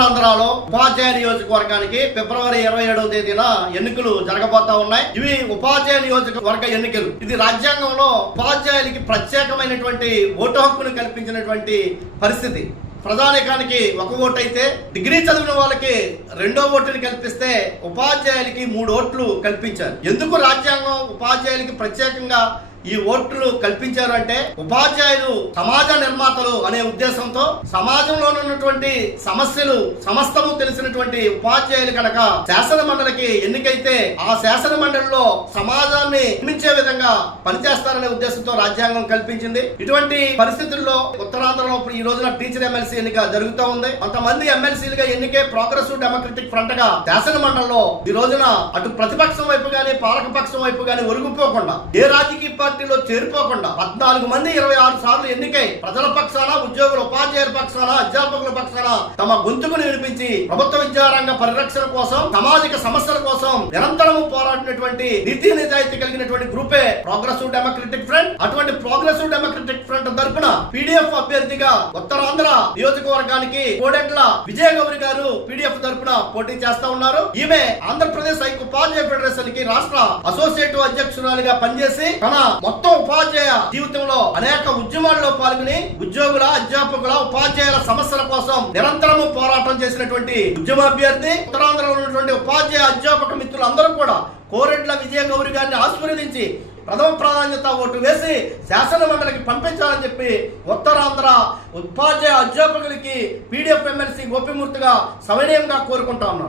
ఉత్తరాంధ్రలో ఉపాధ్యాయ నియోజకవర్గానికి ఫిబ్రవరి 27వ తేదీన ఎన్నికలు జరగబోతా ఉన్నాయి. ఇవి ఉపాధ్యాయ నియోజకవర్గ ఎన్నికలు. ఇది రాజ్యాంగంలో ఉపాధ్యాయులకి ప్రత్యేకమైనటువంటి ఓటు హక్కును కల్పించినటువంటి పరిస్థితి. ప్రజానీకానికి ఒక ఓటు అయితే డిగ్రీ చదివిన వాళ్ళకి 2వ ఓటుని కల్పిస్తే ఉపాధ్యాయులకి 3 ఓట్లు కల్పించారు. ఎందుకు రాజ్యాంగం ఉపాధ్యాయులకి ప్రత్యేకంగా ఈ ఓట్లు కల్పించారు అంటే ఉపాధ్యాయులు సమాజ నిర్మాతలు అనే ఉద్దేశంతో సమాజంలో ఉన్నటువంటి సమస్యలు సమస్తము తెలిసినటువంటి ఉపాధ్యాయులు కనుక శాసన మండలికి ఎన్నికైతే ఆ శాసన మండలిలో సమాజాన్ని నిర్మించే విధంగా పనిచేస్తారనే ఉద్దేశంతో రాజ్యాంగం కల్పించింది. ఇటువంటి పరిస్థితుల్లో ఉత్తరాంధ్రలో ఈ రోజున టీచర్ ఎమ్మెల్సీ ఎన్నిక జరుగుతూ ఉంది. కొంతమంది ఎమ్మెల్సీలుగా ఎన్నికే ప్రోగ్రెసివ్ డెమోక్రటిక్ ఫ్రంట్ గా శాసన మండలిలో ఈ రోజున అటు ప్రతిపక్షం వైపు గాని పాలకపక్షం వైపు గాని ఒరుగుపోకుండా ఏ రాజకీయ పార్టీలో చేరిపోకుండా 14 మంది 26 సార్లు ఎన్నికై ప్రజల పక్షాన ఉద్యోగుల ఉపాధ్యాయుల పక్షాన అధ్యాపకుల పక్షాన తమ గొంతుకును వినిపించి ప్రభుత్వ విద్యారంగ పరిరక్షణ కోసం సామాజిక సమస్యల కోసం నిరంతరము పోరాడినటువంటి నీతి నిజాయితీ కలిగినటువంటి గ్రూపే ప్రోగ్రెసివ్ డెమోక్రటిక్ ఫ్రంట్. అటువంటి ప్రోగ్రెసివ్ డెమోక్రటిక్ ఫ్రంట్ తరపున పీడీఎఫ్ అభ్యర్థిగా ఉత్తరాంధ్ర నియోజకవర్గానికి కోడెట్ల విజయ గౌరి గారు పీడీఎఫ్ తరపున పోటీ చేస్తా ఉన్నారు. ఈమె ఆంధ్రప్రదేశ్ ఐక్య ఉపాధ్యాయ ఫెడరేషన్ కి రాష్ట్ర అసోసియేటివ్ అధ్యక్షురాలిగా పనిచేసి తన మొత్తం ఉపాధ్యాయ జీవితంలో అనేక ఉద్యమాల్లో పాల్గొని ఉద్యోగుల అధ్యాపకుల ఉపాధ్యాయుల సమస్యల కోసం నిరంతరము పోరాటం చేసినటువంటి ఉద్యమ అభ్యర్థి. ఉత్తరాంధ్రలో ఉన్నటువంటి ఉపాధ్యాయ అధ్యాపక మిత్రులందరూ కూడా కోరెడ్ల విజయ గౌరి గారిని ఆశీర్వదించి ప్రథమ ప్రాధాన్యత ఓటు వేసి శాసన మండలికి పంపించాలని చెప్పి ఉత్తరాంధ్ర ఉపాధ్యాయ అధ్యాపకులకి పీడీఎఫ్ ఎమ్మెల్సీ గోపిమూర్తిగా సవినయంగా కోరుకుంటా ఉన్నాం.